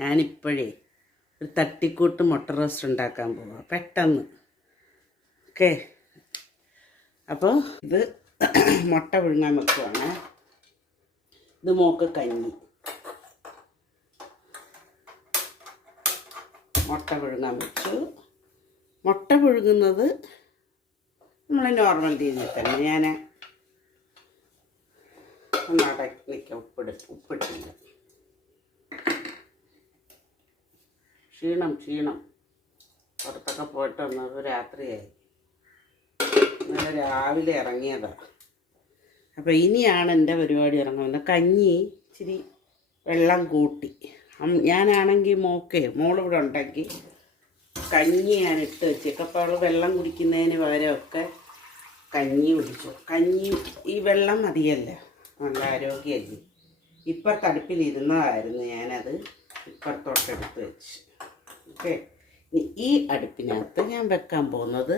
ഞാനിപ്പോഴേ ഒരു തട്ടിക്കൂട്ട് മുട്ട റോസ്റ്റ് ഉണ്ടാക്കാൻ പോവാം. പെട്ടെന്ന്. ഓക്കെ? അപ്പോൾ ഇത് മുട്ട പുഴുങ്ങാൻ വെക്കുവാണ്. ഇത് മോക്ക് കഞ്ഞി. മുട്ട പുഴുങ്ങാൻ വെച്ചു. മുട്ട പുഴുങ്ങുന്നത് നമ്മൾ നോർമൽ രീതിയിൽ തന്നെ. ഞാൻ ഒന്ന് അടക്കി നിൽക്കാം ഉപ്പിട്. ഉപ്പിട്ടില്ല. ക്ഷീണം ക്ഷീണം. പുറത്തൊക്കെ പോയിട്ട് വന്നത് രാത്രിയായി. ഇന്നലെ രാവിലെ ഇറങ്ങിയതാണ് അപ്പോൾ ഇനിയാണ് എന്റെ പരിപാടി ഇറങ്ങുന്നത് കഞ്ഞി ഇച്ചിരി വെള്ളം കൂട്ടി. ഞാനാണെങ്കിൽ മോക്കേ മോളിവിടെ ഉണ്ടാക്കി കഞ്ഞി ഞാൻ ഇട്ട് വെച്ചേക്കും അപ്പോൾ അവൾ വെള്ളം കുടിക്കുന്നതിന് പകരമൊക്കെ കഞ്ഞി കുടിച്ചു. കഞ്ഞി ഈ വെള്ളം മതിയല്ല. നല്ല ആരോഗ്യമല്ലേ ഇപ്പുറത്തടുപ്പിലിരുന്നതായിരുന്നു ഞാനത്. ഇപ്പുറത്തോട്ടെടുത്ത് വെച്ച്. ഓക്കെ. ഈ അടുപ്പിനകത്ത് ഞാൻ വെക്കാൻ പോകുന്നത്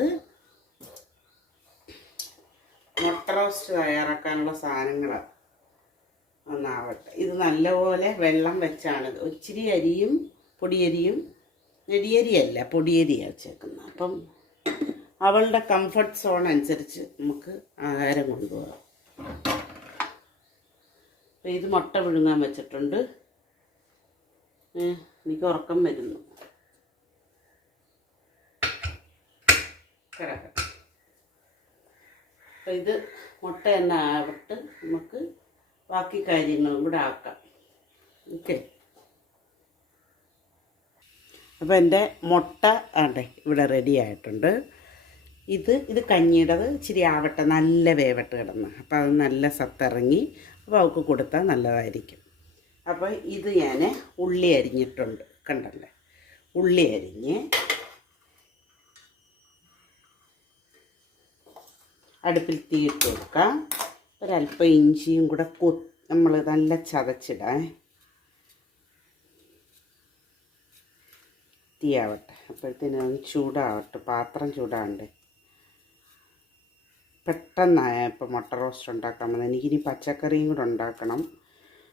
മുട്ട റോസ്റ്റ് തയ്യാറാക്കാനുള്ള സാധനങ്ങളാണ് ഒന്നാവട്ടെ. ഇത് നല്ലപോലെ വെള്ളം വെച്ചാണ്. ഒച്ചിരി അരിയും പൊടിയരിയും നെടിയരിയല്ല പൊടിയരിയാണ് വെച്ചേക്കുന്നത്. അപ്പം അവളുടെ കംഫർട്ട് സോൺ അനുസരിച്ച് നമുക്ക് ആഹാരം കൊണ്ടുപോകാം. അപ്പം ഇത് മുട്ട വിഴുങ്ങാൻ വെച്ചിട്ടുണ്ട്. എനിക്ക് ഉറക്കം വരുന്നു. കിടക്കാം അപ്പം ഇത് മുട്ട തന്നെ ആവട്ട് നമുക്ക് ബാക്കി കാര്യങ്ങളും കൂടെ ആക്കാം. ഓക്കെ. അപ്പോൾ എന്റെ മുട്ട ആണ്ടേ ഇവിടെ റെഡി ആയിട്ടുണ്ട്. ഇത് ഇത് കഞ്ഞിയുടേത് ഇച്ചിരി ആവട്ടെ നല്ല വേവട്ട് കിടന്ന്. അപ്പോൾ അത് നല്ല സത്തിറങ്ങി അപ്പോൾ അവൾക്ക് കൊടുത്താൽ നല്ലതായിരിക്കും. അപ്പോൾ ഇത് ഞാൻ ഉള്ളി അരിഞ്ഞിട്ടുണ്ട് കണ്ടല്ലേ? ഉള്ളി അരിഞ്ഞ് അടുപ്പിൽ തീയിട്ട് കൊടുക്കാം. ഒരല്പം ഇഞ്ചിയും കൂടെ കൊ നമ്മൾ നല്ല ചതച്ചിടാം. തീയാവട്ടെ അപ്പോഴത്തേനും ചൂടാവട്ടെ. പാത്രം ചൂടാവണ്ടേ. പെട്ടെന്നായ ഇപ്പം മുട്ട റോസ്റ്റ് ഉണ്ടാക്കാൻ വന്നത് എനിക്കിനി പച്ചക്കറിയും കൂടെ ഉണ്ടാക്കണം.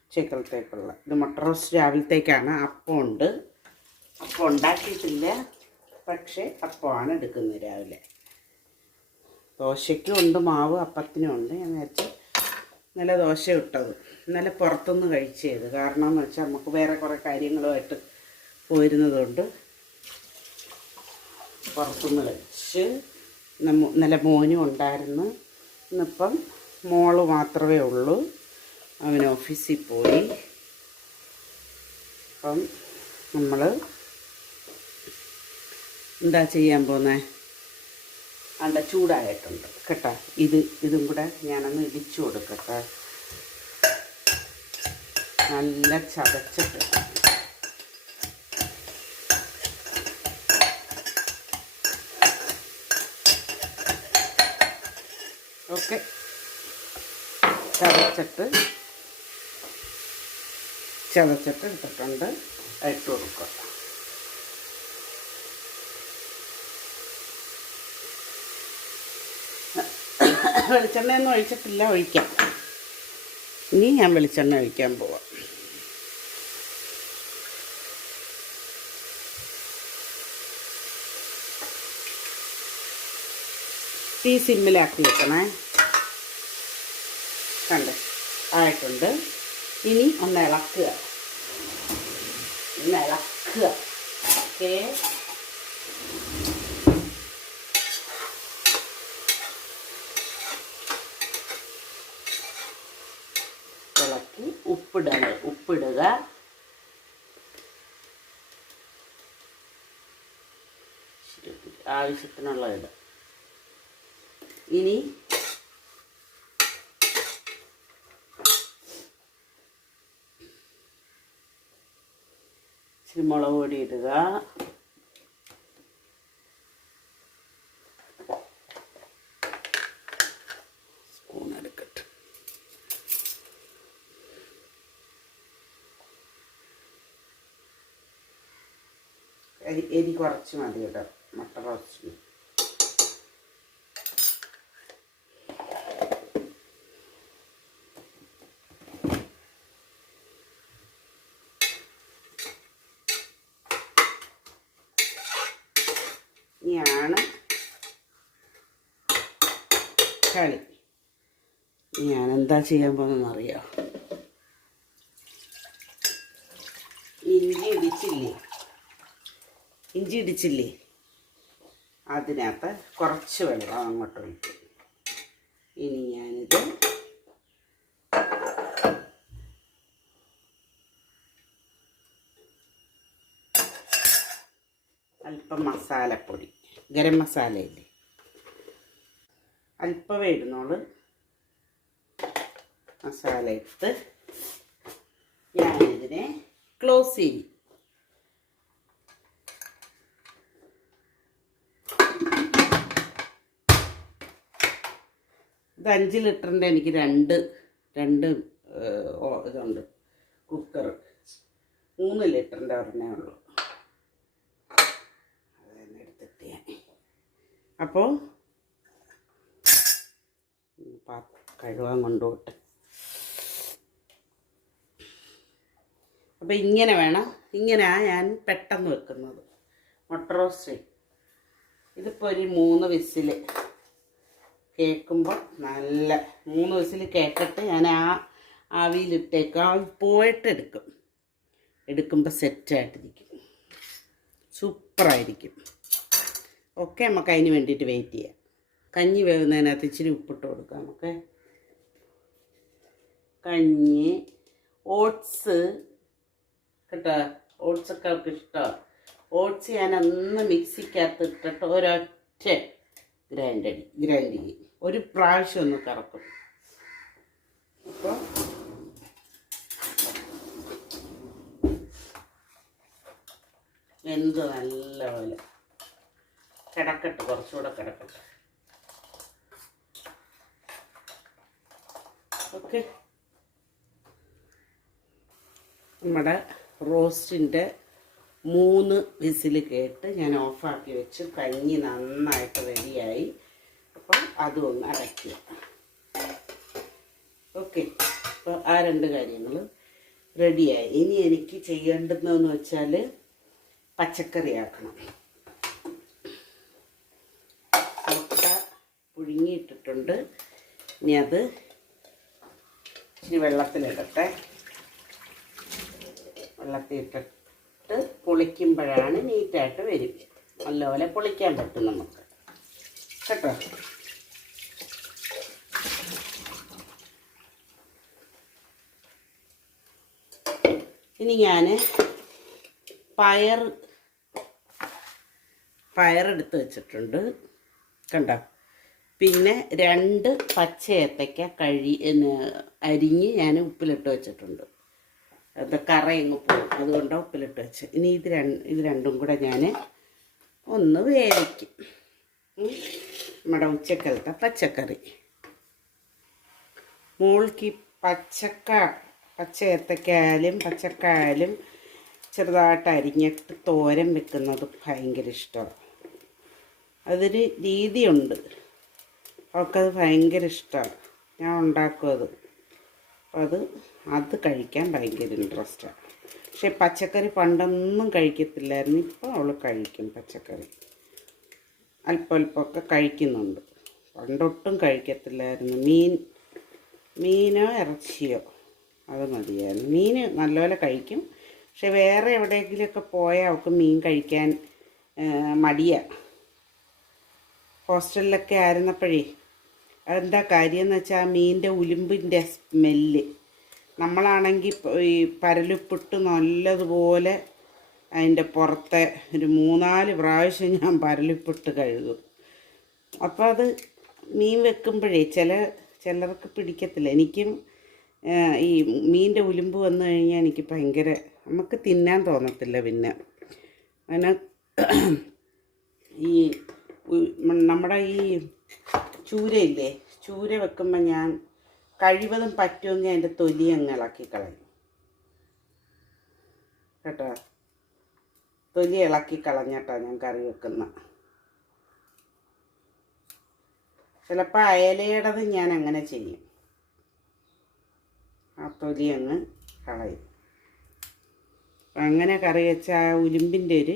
ഉച്ചക്കലത്തേക്കുള്ള ഇത് മുട്ട റോസ്റ്റ് രാവിലത്തേക്കാണ്. അപ്പം ഉണ്ട്. അപ്പം ഉണ്ടാക്കിയിട്ടില്ല. പക്ഷേ അപ്പമാണ് എടുക്കുന്നത് രാവിലെ. ദോശയ്ക്കും ഉണ്ട് മാവ് അപ്പത്തിനും ഉണ്ട് ഞാൻ നേരത്തെ നല്ല ദോശ ഇട്ടത്. നല്ല പുറത്തുനിന്ന് കഴിച്ചത്. കാരണം എന്ന് വെച്ചാൽ നമുക്ക് വേറെ കുറേ കാര്യങ്ങളുമായിട്ട് പോയിരുന്നതുകൊണ്ട് പുറത്തുനിന്ന് കഴിച്ച് ഇന്നലെ മോനും ഉണ്ടായിരുന്നു. ഇന്നിപ്പം മോൾ മാത്രമേ ഉള്ളൂ. അവൻ ഓഫീസിൽ പോയി. അപ്പം നമ്മൾ എന്താ ചെയ്യാൻ പോകുന്നത് അണ്ട ചൂടായിട്ടുണ്ട്. കേട്ടോ? ഇത് ഇതും കൂടെ ഞാനൊന്ന് ഇടിച്ചു കൊടുക്കട്ടെ. നല്ല ചതച്ചിട്ട് ഓക്കെ. ചതച്ചിട്ട് ചതച്ചിട്ട് ഇട്ടിട്ടുണ്ട്. ഇട്ട് കൊടുക്കുക വെളിച്ചെണ്ണയൊന്നും ഒഴിച്ചിട്ടില്ല ഒഴിക്കാം. ഇനി ഞാൻ വെളിച്ചെണ്ണ ഒഴിക്കാൻ പോവാം. തീ സിമ്മിലാക്കി വെക്കണേ. കണ്ട്? ആയിട്ടുണ്ട്. ഇനി ഒന്ന് ഇളക്കുക. ഒന്ന് ഇളക്കുക. ഓക്കേ ഇളക്കി ഉപ്പിടുക ഉപ്പിടുക. ആവശ്യത്തിനുള്ള ഇടുക ഇനി ഇച്ചിരി മുളക് പൊടി ഇടുക. എരി കുറച്ച് മതി കേട്ടോ. മുട്ട റോസ്റ്റിന് ഇനിയാണ് കളി. ഞാൻ എന്താ ചെയ്യാൻ പോകുന്നതെന്നറിയാം ഇഞ്ചി ഇടിച്ചില്ലേ? ഇഞ്ചി ഇടിച്ചില്ലേ? അതിനകത്ത് കുറച്ച് വെള്ളം അങ്ങോട്ട് ഒഴിക്കും. ഇനി ഞാനിത് അല്പം മസാലപ്പൊടി ഗരം മസാലയില്ലേ? അല്പമേ ഇടുന്നോൾ. മസാല ഇട്ട് ഞാനിതിനെ ക്ലോസ് ചെയ്യും. ഇത് അഞ്ച് ലിറ്ററിന്റെ എനിക്ക് രണ്ട് രണ്ട് ഇതുണ്ട്. കുക്കർ. മൂന്ന് ലിറ്ററിന്റെ ഒരെണ്ണേ ഉള്ളൂ. അതന്നെ തന്നെ എടുത്തിട്ട് അപ്പോൾ കഴുകാൻ കൊണ്ടുപോട്ടെ. അപ്പോൾ ഇങ്ങനെ വേണം. ഇങ്ങനെയാണ് ഞാൻ പെട്ടെന്ന് വെക്കുന്നത്. മുട്ട റോസ്റ്റ്. ഇതിപ്പോൾ ഒരു മൂന്ന് വിസിൽ കേൾക്കുമ്പോൾ നല്ല മൂന്ന് വിസിൽ കേട്ടിട്ട് ഞാൻ ആ ആവിയിലിട്ടേക്ക്. ആവി പോയിട്ട് എടുക്കും എടുക്കുമ്പോൾ സെറ്റായിട്ടിരിക്കും. സൂപ്പറായിരിക്കും. ഓക്കെ നമുക്ക് അതിന് വേണ്ടിയിട്ട് വെയിറ്റ് ചെയ്യാം. കഞ്ഞി വേവുന്നതിനകത്ത് ഇച്ചിരി ഉപ്പിട്ട് കൊടുക്കാം നമുക്ക് കഞ്ഞി ഓട്സ് കേട്ടോ ഓട്സൊക്കെ അവർക്ക് ഇഷ്ടമാണ്. ഓട്സ് ഞാൻ മിക്സിക്കകത്ത് ഇട്ടിട്ട് ഒരൊറ്റ ഗ്രൈൻഡ് ഗ്രൈൻഡ് ചെയ്യും. ഒരു പ്രാവശ്യം ഒന്ന് കറക്കും. അപ്പോൾ എന്ത് നല്ല പോലെ കിടക്കട്ടെ കുറച്ചുകൂടെ കിടക്കട്ടെ. ഓക്കെ. നമ്മുടെ റോസ്റ്റിന്റെ മൂന്ന് വിസിൽ കേട്ട് ഞാൻ ഓഫാക്കി വെച്ച്. കഞ്ഞി നന്നായിട്ട് റെഡിയായി അപ്പം അതും ഒന്ന് അടയ്ക്കുക. ഓക്കെ. അപ്പോൾ ആ രണ്ട് കാര്യങ്ങൾ റെഡിയായി. ഇനി എനിക്ക് ചെയ്യേണ്ടതെന്ന് വെച്ചാൽ പച്ചക്കറി ആക്കണം. മുട്ട പുഴുങ്ങിയിട്ടിട്ടുണ്ട്. ഇനി അത് ഇച്ചിരി വെള്ളത്തിലിടട്ടെ. വെള്ളത്തിൽ ഇട്ടിട്ട് പൊളിക്കുമ്പോഴാണ് നീറ്റായിട്ട് വരും. നല്ലപോലെ പൊളിക്കാൻ പറ്റും നമുക്ക്. കേട്ടോ? ഇനി ഞാൻ പയർ പയറെടുത്ത് വെച്ചിട്ടുണ്ട്. കണ്ടോ? പിന്നെ രണ്ട് പച്ച ഏത്തയ്ക്ക കഴി അരിഞ്ഞ് ഞാൻ ഉപ്പിലിട്ട് വെച്ചിട്ടുണ്ട്. അത് കറയങ്ങ് പോകും അതുകൊണ്ടാണ് ഉപ്പിലിട്ട് വെച്ച്. ഇനി ഇത് രണ്ട് ഇത് രണ്ടും കൂടെ ഞാൻ ഒന്ന് വേവിക്കും. നമ്മുടെ ഉച്ചക്കലത്തെ പച്ചക്കറി. മോൾക്ക് പച്ചക്ക പച്ച ഏത്തക്കായാലും പച്ചക്കായാലും ചെറുതായിട്ട് അരിഞ്ഞിട്ട് തോരൻ വെക്കുന്നത് ഭയങ്കര ഇഷ്ടമാണ്. അതൊരു രീതിയുണ്ട്. അവൾക്കത് ഭയങ്കര ഇഷ്ടമാണ്. ഞാൻ ഉണ്ടാക്കും അത്. അപ്പോൾ അത് അത് കഴിക്കാൻ ഭയങ്കര ഇൻട്രസ്റ്റാണ്. പക്ഷെ പച്ചക്കറി പണ്ടൊന്നും കഴിക്കത്തില്ലായിരുന്നു. ഇപ്പോൾ അവൾ കഴിക്കും പച്ചക്കറി. അല്പം അല്പമൊക്കെ കഴിക്കുന്നുണ്ട്. പണ്ടൊട്ടും കഴിക്കത്തില്ലായിരുന്നു. മീൻ മീനോ ഇറച്ചിയോ? അത് മതിയായിരുന്നു. മീൻ നല്ലപോലെ കഴിക്കും. പക്ഷെ വേറെ എവിടെയെങ്കിലുമൊക്കെ പോയാൽ അവൾക്ക് മീൻ കഴിക്കാൻ മടിയാണ് ഹോസ്റ്റലിലൊക്കെ ആയിരുന്നപ്പോഴേ അതെന്താ കാര്യം എന്ന് വെച്ചാൽ മീനിന്റെ ഉലുമ്പിന്റെ സ്മെല്ല്. നമ്മളാണെങ്കിൽ ഈ പരലുപ്പിട്ട് നല്ലതുപോലെ അതിന്റെ പുറത്തെ ഒരു മൂന്നാൽ പ്രാവശ്യം ഞാൻ പരലുപ്പിട്ട് കഴുകും. അപ്പോൾ അത് മീൻ വെക്കുമ്പോഴേ ചില ചിലർക്ക് പിടിക്കത്തില്ല. എനിക്കും ഈ മീനിന്റെ ഉലുമ്പ് വന്നു കഴിഞ്ഞാൽ എനിക്ക് ഭയങ്കര നമുക്ക് തിന്നാൻ തോന്നത്തില്ല പിന്നെ. അങ്ങനെ ഈ നമ്മുടെ ഈ ചൂരയില്ലേ ചൂര വെക്കുമ്പോൾ ഞാൻ കഴിവതും പറ്റുമെങ്കിൽ അതിന്റെ തൊലി അങ്ങ് ഇളക്കി കളയും. കേട്ടോ? തൊലി ഇളക്കി കളഞ്ഞിട്ടാ ഞാൻ കറി വെക്കുന്ന. ചിലപ്പോൾ അയലയുടേത് ഞാൻ അങ്ങനെ ചെയ്യും. ആ തൊലി അങ്ങ് കളയും. അങ്ങനെ കറി വെച്ച ആ ഉലുമ്പിന്റെ ഒരു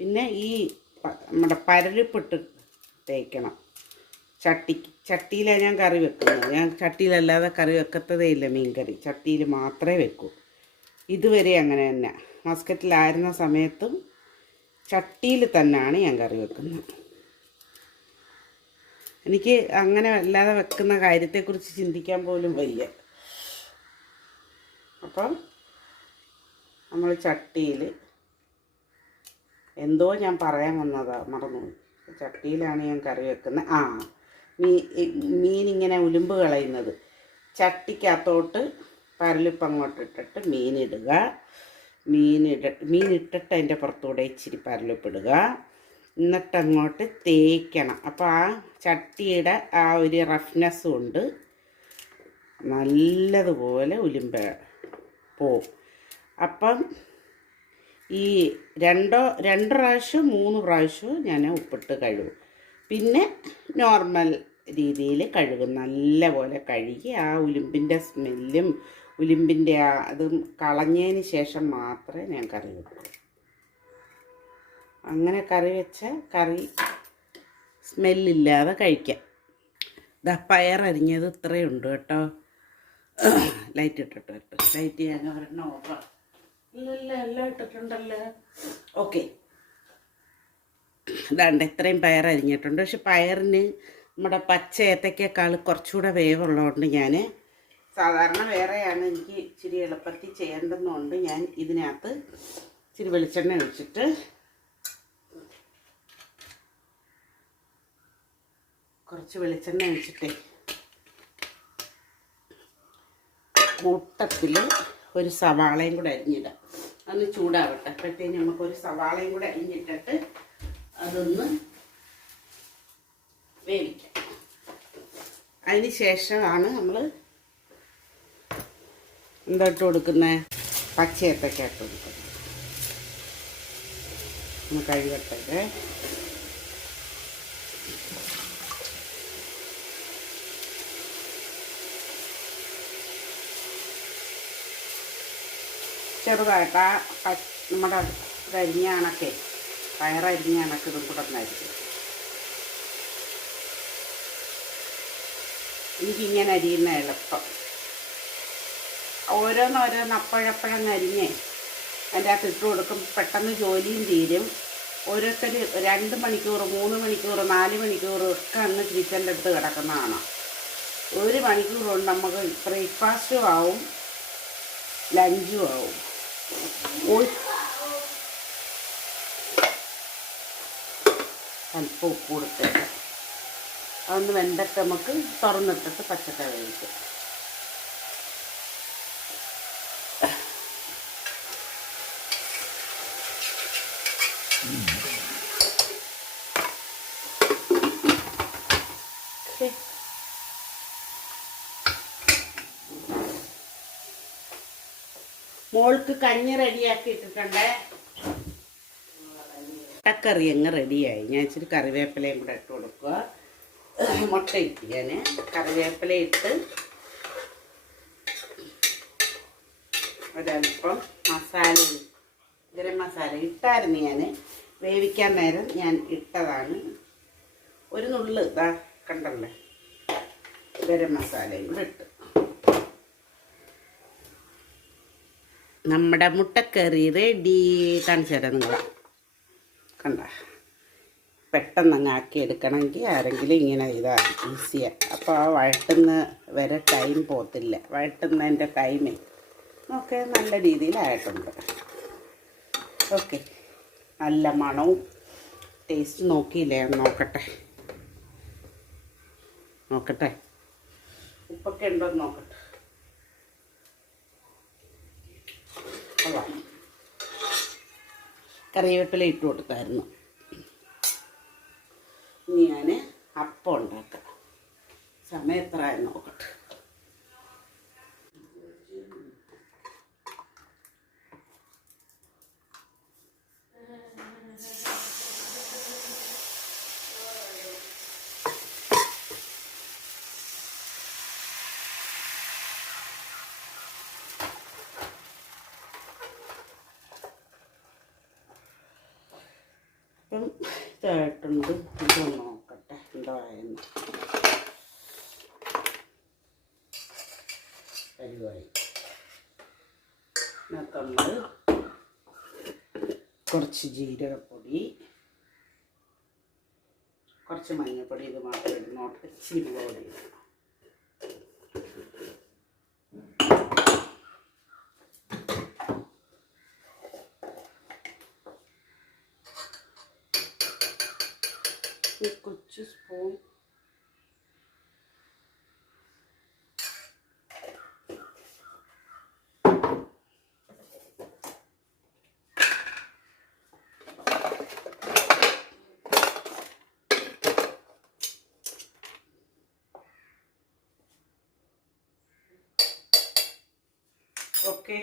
പിന്നെ ഈ നമ്മുടെ പരലിപ്പിട്ട് തേക്കണം. ചട്ടി ചട്ടിയിലാണ് ഞാൻ കറി വെക്കുന്നത്. ഞാൻ ചട്ടിയിലല്ലാതെ കറി വെക്കത്തതേ ഇല്ല മീൻകറി. ചട്ടിയിൽ മാത്രമേ വെക്കൂ. ഇതുവരെ അങ്ങനെ തന്നെ. മസ്കറ്റിലായിരുന്ന സമയത്തും ചട്ടിയിൽ തന്നെയാണ് ഞാൻ കറി വെക്കുന്നത്. എനിക്ക് അങ്ങനെ അല്ലാതെ വെക്കുന്ന കാര്യത്തെക്കുറിച്ച് ചിന്തിക്കാൻ പോലും വയ്യ. അപ്പം നമ്മൾ ചട്ടിയിൽ എന്തോ ഞാൻ പറയാൻ വന്നതാ മറന്നുപോയി. ചട്ടിയിലാണ് ഞാൻ കറി വെക്കുന്നത് ആ മീ മീനിങ്ങനെ ഉലുമ്പ് കളയുന്നത്. ചട്ടിക്കകത്തോട്ട് പരലിപ്പ് അങ്ങോട്ട് ഇട്ടിട്ട് മീനിടുക. മീനിട മീനിട്ടിട്ട് അതിന്റെ പുറത്തൂടെ ഇച്ചിരി പരലിപ്പിടുക. എന്നിട്ട് അങ്ങോട്ട് തേക്കണം. അപ്പോൾ ആ ചട്ടിയുടെ ആ ഒരു റഫ്നെസ്സും ഉണ്ട് നല്ലതുപോലെ ഉലുമ്പ പോവും. അപ്പം ഈ രണ്ടോ രണ്ട് പ്രാവശ്യം മൂന്ന് പ്രാവശ്യവും ഞാൻ ഉപ്പിട്ട് കഴുകും. പിന്നെ നോർമൽ രീതിയിൽ കഴുകും. നല്ലപോലെ കഴുകി ആ ഉലുമ്പിന്റെ സ്മെല്ലും ഉലുമ്പിന്റെ ആ അതും കളഞ്ഞതിന് ശേഷം മാത്രമേ ഞാൻ കറി വെക്കൂ. അങ്ങനെ കറി വെച്ച കറി സ്മെല്ലില്ലാതെ കഴിക്കാം. ദാ പയറരിഞ്ഞത് അരിഞ്ഞത് ഉണ്ട് കേട്ടോ. ലൈറ്റ് ഇട്ടിട്ട് ഇട്ട് ലൈറ്റ് ഞാൻ ഒരെണ്ണം ഓർഡർ ഇല്ലല്ല എല്ലാം ഇട്ടിട്ടുണ്ടല്ലോ? ഓക്കെ ഇതാണ്ട് ഇത്രയും പയർ അരിഞ്ഞിട്ടുണ്ട്. പക്ഷെ പയറിന് നമ്മുടെ പച്ച ഏത്തക്കേക്കാൾ കുറച്ചുകൂടെ വേവുള്ളതുകൊണ്ട് ഞാൻ സാധാരണ വേറെയാണ് എനിക്ക് ഇച്ചിരി എളുപ്പത്തിൽ ചെയ്യേണ്ടതുകൊണ്ട് ഞാൻ ഇതിനകത്ത് ഇച്ചിരി വെളിച്ചെണ്ണ ഒഴിച്ചിട്ട് കുറച്ച് വെളിച്ചെണ്ണ ഒഴിച്ചിട്ടേ കൂട്ടത്തിൽ ഒരു സവാളയും കൂടെ അരിഞ്ഞിടാം. അതൊന്ന് ചൂടാവട്ടെ. അപ്പോഴത്തേന് നമുക്കൊരു സവാളയും കൂടെ അരിഞ്ഞിട്ടിട്ട് അതൊന്ന് വേവിക്കാം. അതിന് ശേഷമാണ് നമ്മൾ എന്താ ഇട്ട് കൊടുക്കുന്നത് പച്ചയത്തൊക്കെ ഇട്ട് കൊടുക്കുന്നത്. ഒന്ന് കഴുകട്ടെ ചെറുതായിട്ട് ആ നമ്മുടെ അരിഞ്ഞ കണക്കെ പയറരിഞ്ഞ കണക്ക് ഇതും കൂടെ ഒന്നായിരിക്കും എനിക്കിങ്ങനെ അരിയുന്ന എളുപ്പം. ഓരോന്നോരോന്ന് അപ്പോഴപ്പോഴങ്ങ് അരിഞ്ഞ് അതിന്റെ അകത്ത് ഇട്ട് കൊടുക്കും. പെട്ടെന്ന് ജോലിയും തീരും. ഓരോരുത്തർ രണ്ട് മണിക്കൂർ മൂന്ന് മണിക്കൂർ നാല് മണിക്കൂർ ഒക്കെ അങ്ങ് കിച്ചന്റെ അടുത്ത് കിടക്കുന്നതാണ് ഒരു മണിക്കൂർ കൊണ്ട് നമുക്ക് ബ്രേക്ക്ഫാസ്റ്റും ആവും ലഞ്ചും ആവും. ഒരു അല്പം ഉപ്പ് കൊടുത്തേക്കാം അതൊന്ന് വെണ്ടക്ക നമുക്ക് തുറന്നിട്ടിട്ട് പച്ചക്കറി വേവിക്കും ഓക്കേ. മോൾക്ക് കഞ്ഞി റെഡിയാക്കി ഇട്ടിട്ടുണ്ട് മുട്ടക്കറി അങ്ങ് റെഡിയായി. ഞാൻ ഇച്ചിരി കറിവേപ്പിലയും കൂടെ ഇട്ട് കൊടുക്കുക. മുട്ട ഇട്ട് ഞാൻ കറിവേപ്പില ഇട്ട് ഒരല്പം മസാല ഗരം മസാല ഇട്ടായിരുന്നു ഞാൻ. വേവിക്കാൻ നേരം ഞാൻ ഇട്ടതാണ്. ഒരു നുള്ള് ഇതാ കണ്ടല്ലേ? ഗരം മസാലയും കൂടെ ഇട്ട്. നമ്മുടെ മുട്ടക്കറി റെഡി കാണിച്ചു തരാം കണ്ട. പെട്ടെന്ന് ആക്കി എടുക്കണമെങ്കിൽ ആരെങ്കിലും ഇങ്ങനെ ഇതാ ഈസിയാണ് അപ്പോൾ ആ വഴട്ടുന്ന വരെ ടൈം പോത്തില്ല വഴട്ടുന്നതിന്റെ ടൈമേ ഒക്കെ നല്ല രീതിയിലായിട്ടുണ്ട്. ഓക്കെ നല്ല മണവും ടേസ്റ്റ് നോക്കിയില്ലേ? നോക്കട്ടെ. നോക്കട്ടെ. ഉപ്പൊക്കെ ഉണ്ടോ നോക്കട്ടെ. കൊള്ളാം കറിവേപ്പില ഇട്ട് കൊടുത്തായിരുന്നു. ഇനി ഞാൻ അപ്പം ഉണ്ടാക്കാം. സമയം എത്രയെന്ന് നോക്കട്ടെ അപ്പം അടുത്തായിട്ടുണ്ട് ഇതൊന്ന് നോക്കട്ടെ എന്തോ ആയെന്ന് പരിപാടി ഇതിനകത്ത് കുറച്ച് ജീരകപ്പൊടി കുറച്ച് മഞ്ഞൾപ്പൊടി ഇത് മാത്രം ഇടുന്നോട്ട് ഇച്ചിരി പൊടി ഇടണം. ഒരു കൊച്ചു സ്പൂൺ ഓക്കെ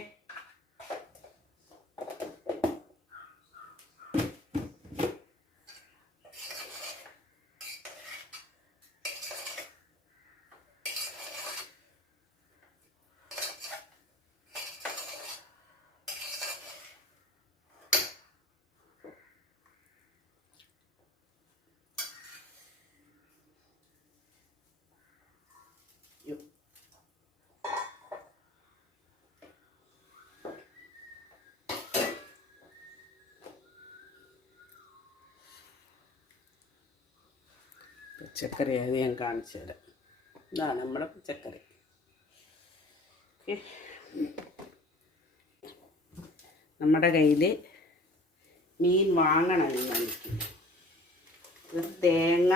പച്ചക്കറി അത് ഞാൻ കാണിച്ചു തരാം. ഇതാണ് നമ്മുടെ പച്ചക്കറി. നമ്മുടെ കയ്യിൽ മീൻ വാങ്ങണം എനിക്ക് ഇത് തേങ്ങ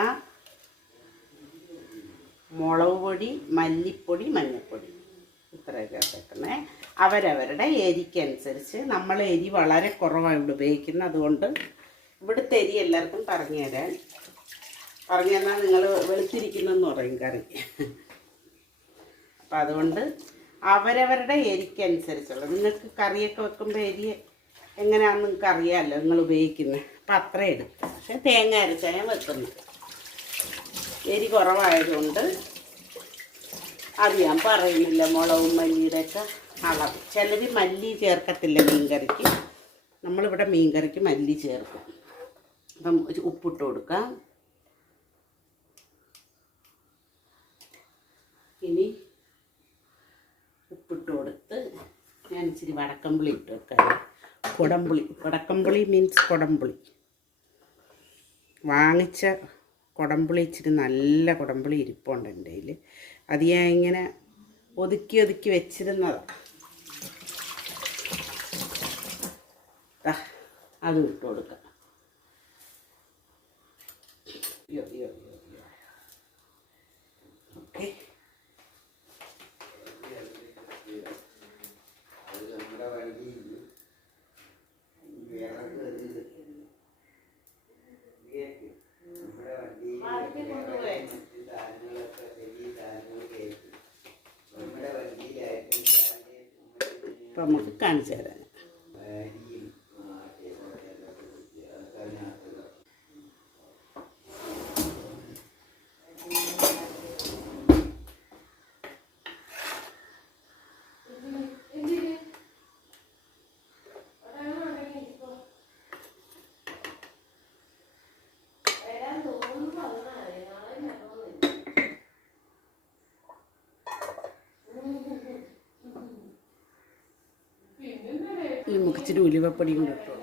മുളക് പൊടി മല്ലിപ്പൊടി മഞ്ഞൾപ്പൊടി ഇത്രയൊക്കെ ഇട്ടേക്കണേ അവരവരുടെ എരിക്കനുസരിച്ച് നമ്മൾ എരി വളരെ കുറവാണ് ഇവിടെ ഉപയോഗിക്കുന്നത്. അതുകൊണ്ട് ഇവിടുത്തെ എരി എല്ലാവർക്കും പറഞ്ഞു തരാൻ പറഞ്ഞു നിങ്ങൾ വെളുത്തിരിക്കുന്നെന്ന് പറയും കറി. അപ്പം അതുകൊണ്ട് അവരവരുടെ എരിക്കനുസരിച്ചുള്ള നിങ്ങൾക്ക് കറിയൊക്കെ വെക്കുമ്പോൾ എരി എങ്ങനെയാണെന്ന് നിങ്ങൾക്ക് അറിയാമല്ലോ നിങ്ങൾ ഉപയോഗിക്കുന്നത് അപ്പം അത്രയും എടുത്ത് പക്ഷേ തേങ്ങ അരച്ചാൽ ഞാൻ വെക്കുന്നത്. എരി കുറവായതുകൊണ്ട് അത് ഞാൻ പറയുന്നില്ല മുളകും മല്ലിയുടെ ഒക്കെ അളവ്. ചിലർ മല്ലി ചേർക്കത്തില്ല മീൻകറിക്ക്. നമ്മളിവിടെ മീൻകറിക്ക് മല്ലി ചേർക്കും. അപ്പം ഉപ്പിട്ട് കൊടുക്കാം ഇനി ഉപ്പിട്ട് കൊടുത്ത് ഞാൻ ഇച്ചിരി വടക്കമ്പുളി ഇട്ട് വെക്കാം കുടംപുളി. വടക്കമ്പുളി മീൻസ് കുടംപുളി. വാങ്ങിച്ച കുടംപുളി ഇച്ചിരി നല്ല കുടംപുളി ഇരിപ്പുണ്ട് എന്റെ കയ്യിൽ അത് ഞാൻ ഇങ്ങനെ ഒതുക്കി ഒതുക്കി വെച്ചിരുന്നതാണ് അത് ഇട്ട് കൊടുക്കാം. അയ്യോ യോ അപ്പം നമുക്ക് കാണിച്ചു തരാം ഈ നമുക്ക് ഇച്ചിരി ഉലുവപ്പൊടിയും കൂടെ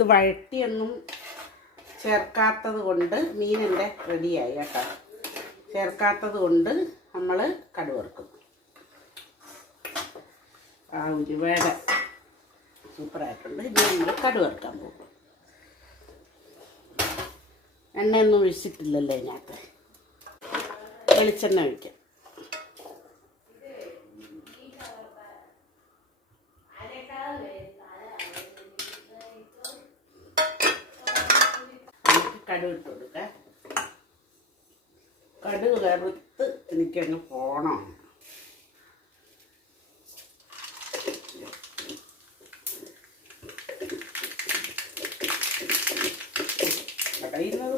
ഇത് വഴറ്റിയൊന്നും ചേർക്കാത്തത് കൊണ്ട് മീനിന്റെ റെഡിയായി കേട്ടോ. ചേർക്കാത്തത് കൊണ്ട് നമ്മൾ കടുവറുക്കും ആ ഉരുവയുടെ സൂപ്പറായിട്ടുണ്ട്. ഇനി നമ്മൾ കടുവറുക്കാൻ പോകും. എണ്ണയൊന്നും ഒഴിച്ചിട്ടില്ലല്ലോ ഇതിനകത്ത്. വെളിച്ചെണ്ണ ഒഴിക്കാം കടുക് ഇട്ട് കൊടുക്കാം കടുക് കറുത്ത് എനിക്കങ്ങ് പോണോ. കടയുന്നത്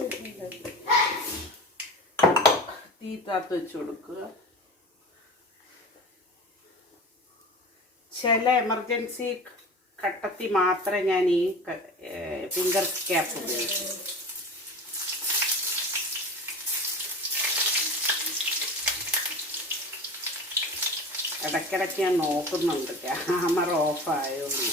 തീ താത്ത് വെച്ച് കൊടുക്കുക. ചില എമർജൻസി ഘട്ടത്തിൽ മാത്രമേ ഞാൻ ഈ ഫിംഗർ ക്യാപ്പ് ഉപയോഗിക്കൂ. ഇടയ്ക്കിടയ്ക്ക് ഞാൻ നോക്കുന്നുണ്ട്. ക്യാമറ ഓഫായോന്ന്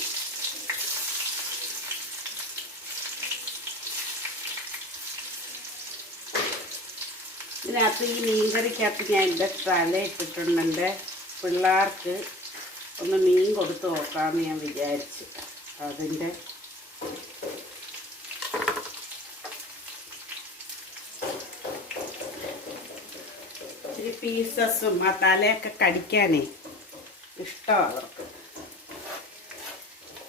ഇതിനകത്ത് ഈ മീൻകറിക്കകത്ത് ഞാൻ എന്റെ തല ഇട്ടിട്ടുണ്ട്. എന്റെ പിള്ളേർക്ക് ഒന്ന് മീൻ കൊടുത്ത് നോക്കാമെന്ന് ഞാൻ വിചാരിച്ചു. അതിന്റെ ഇത്തിരി പീസസും ആ തലയൊക്കെ കടിക്കാനേ. ഇഷ്ടമാണ് അവർക്ക്.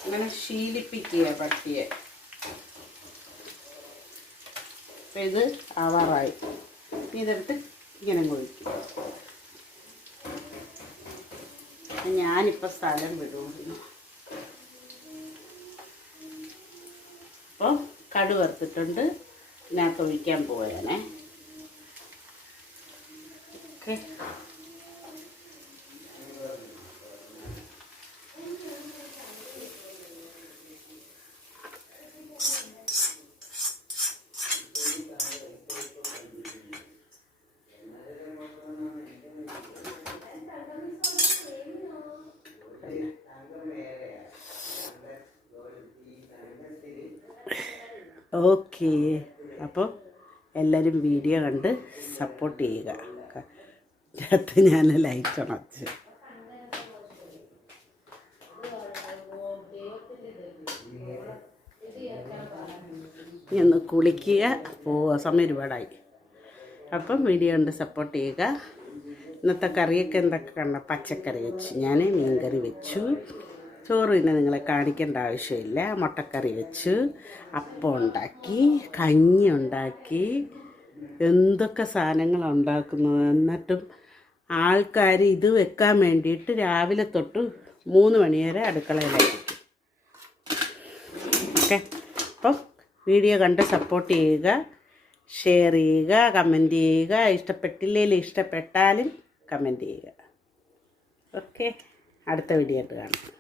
അങ്ങനെ ശീലിപ്പിക്കുക പട്ടിയെ. അപ്പം ഇത് ആവാറായി. ഇതെടുത്ത് ഇങ്ങനെ കുഴിക്കും ഞാനിപ്പോൾ സ്ഥലം വിടുന്നു. അപ്പോൾ കടു വറുത്തിട്ടുണ്ട്. ഇതിനകത്ത് ഒഴിക്കാൻ പോയാണേ ഓക്കെ അപ്പോൾ എല്ലാവരും വീഡിയോ കണ്ട് സപ്പോർട്ട് ചെയ്യുക. അത് ഞാൻ ലൈറ്റ് ഉണച്ച് ഒന്ന് കുളിക്കുക. പോവുക. സമയം ഒരുപാടായി. അപ്പം വീഡിയോ കണ്ട് സപ്പോർട്ട് ചെയ്യുക. ഇന്നത്തെ കറിയൊക്കെ എന്തൊക്കെ കണ്ട? പച്ചക്കറി വെച്ചു. ഞാൻ മീൻകറി വെച്ചു. ചോറ് പിന്നെ നിങ്ങളെ കാണിക്കേണ്ട ആവശ്യമില്ല. മുട്ടക്കറി വെച്ചു അപ്പം ഉണ്ടാക്കി കഞ്ഞി ഉണ്ടാക്കി എന്തൊക്കെ സാധനങ്ങൾ ഉണ്ടാക്കുന്നു എന്നിട്ടും ആൾക്കാർ ഇത് വെക്കാൻ വേണ്ടിയിട്ട് രാവിലെ തൊട്ട് മൂന്ന് മണി വരെ അടുക്കളയിലായിരിക്കും. ഓക്കെ? അപ്പം വീഡിയോ കണ്ട് സപ്പോർട്ട് ചെയ്യുക ഷെയർ ചെയ്യുക കമന്റ് ചെയ്യുക. ഇഷ്ടപ്പെട്ടില്ലെങ്കിൽ ഇഷ്ടപ്പെട്ടാലും കമന്റ് ചെയ്യുക. ഓക്കെ? അടുത്ത വീഡിയോ ആയിട്ട് കാണാം.